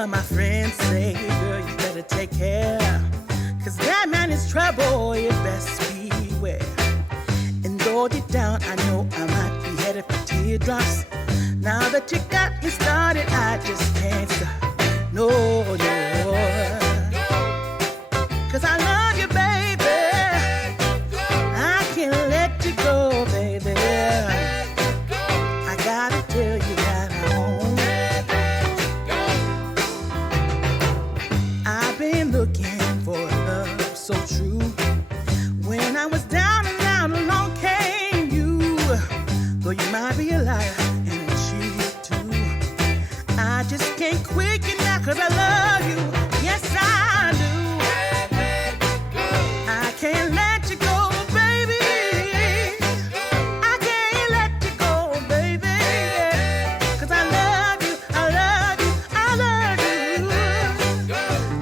of my friends say, girl, you better take care. Cause that man is trouble, you best beware. And though deep down I know I might be headed for teardrops, now that you got me started, I just can't stop. No, no. Cause I love you, baby. I can't let you go, baby. I gotta tell you that I won't. I've been looking for love so true. When I was down and out, along came you. Though you might be a liar and a cheat too, I just can't quit you now cause I love you. Yes, I do. I can't let you go, baby. I can't let you go, baby. Cause I love you, I love you, I love you.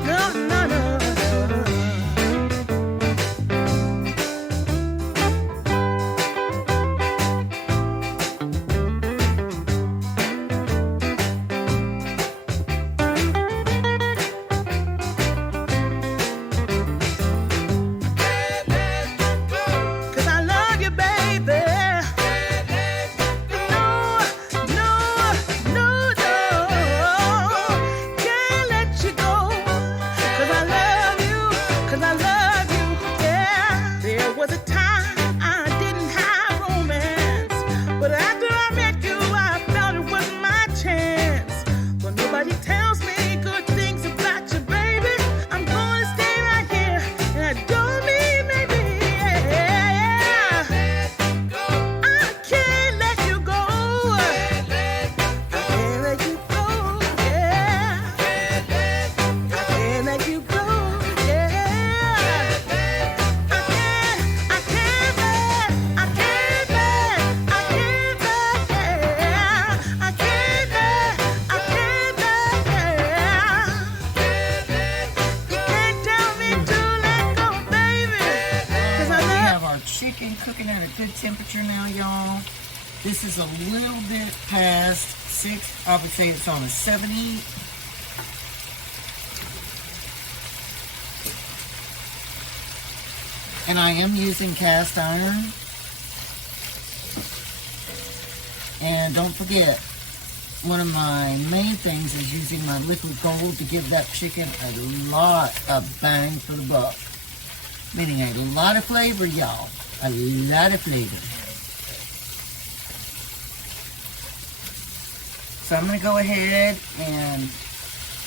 No, no, no, temperature now, y'all. This is a little bit past 6. I would say it's on a 70. And I am using cast iron. And don't forget, one of my main things is using my liquid gold to give that chicken a lot of bang for the buck. Meaning a lot of flavor, y'all. A lot of flavor. So I'm going to go ahead and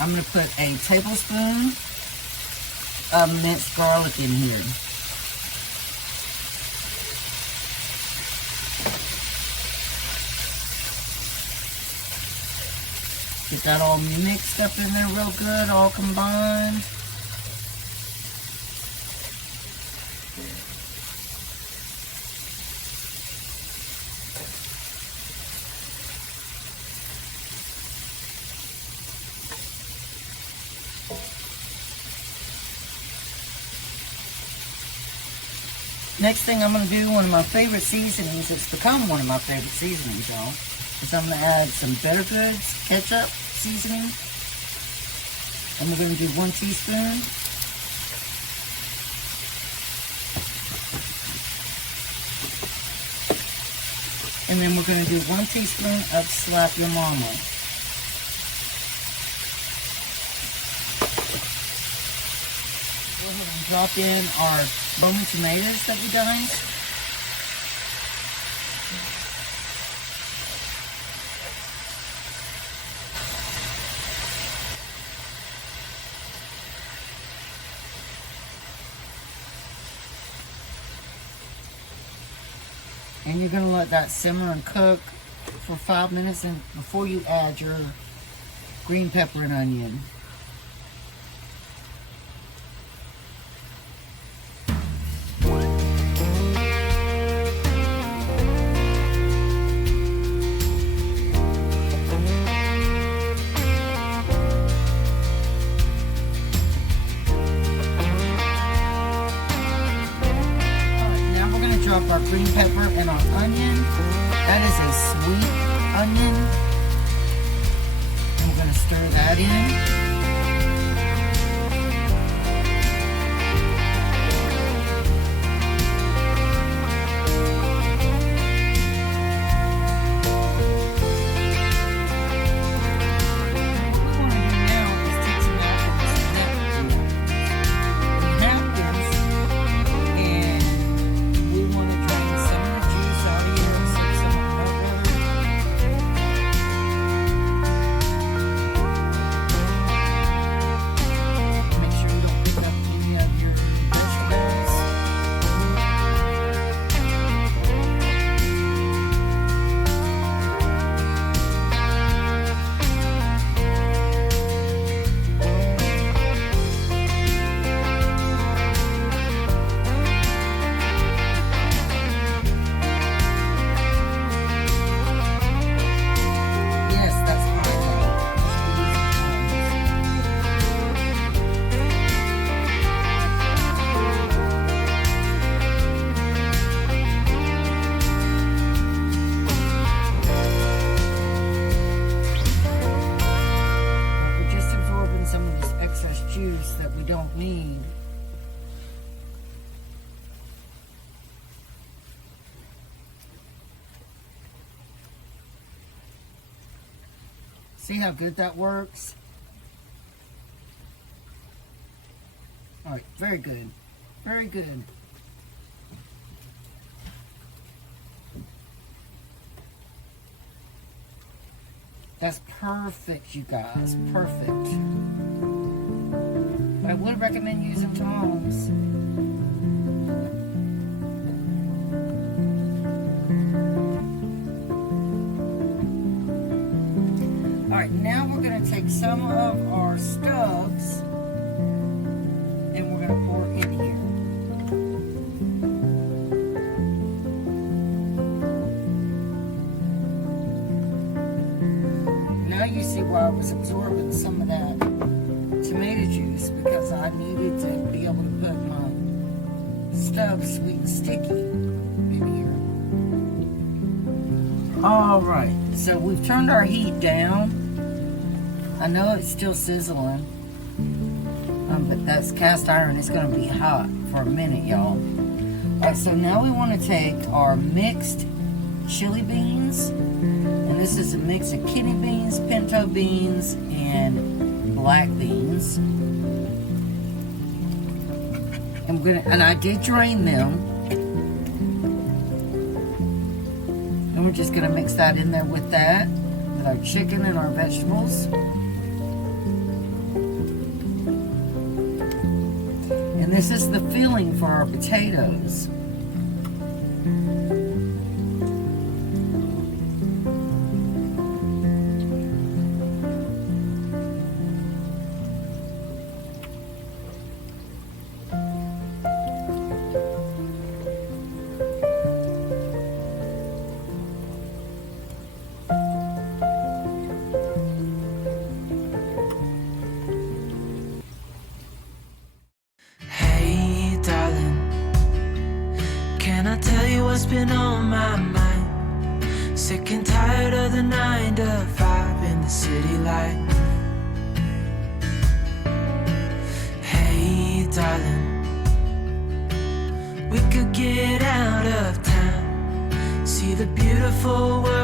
I'm going to put a tablespoon of minced garlic in here. Get that all mixed up in there real good, all combined. Next thing I'm going to do, one of my favorite seasonings, it's become one of my favorite seasonings, y'all, is I'm going to add some Better Goods ketchup seasoning. And we're going to do 1 teaspoon. And then we're going to do 1 teaspoon of Slap Your Mama. Go ahead and drop in our Roma tomatoes that we diced. And you're going to let that simmer and cook for 5 minutes and before you add your green pepper and onion. Our green pepper and our onion. That is a sweet onion. And we're going to stir that in. See how good that works? All right, very good. Very good. That's perfect, you guys. Perfect. I would recommend using tongs. Alright, now we're going to take some of our Stubbs and we're going to pour it in here. Now you see why I was absorbing some of that tomato juice, because I needed to be able to put my Stubbs Sweet and Sticky in here. Alright, so we've turned our heat down. I know it's still sizzling, but that's cast iron. It's going to be hot for a minute, y'all. Alright, so now we want to take our mixed chili beans, and this is a mix of kidney beans, pinto beans, and black beans. And I did drain them. And we're just gonna mix that in there with that, with our chicken and our vegetables. And this is the filling for our potatoes. What's been on my mind? Sick and tired of the 9 to 5 in the city light. Hey darling, we could get out of town, see the beautiful world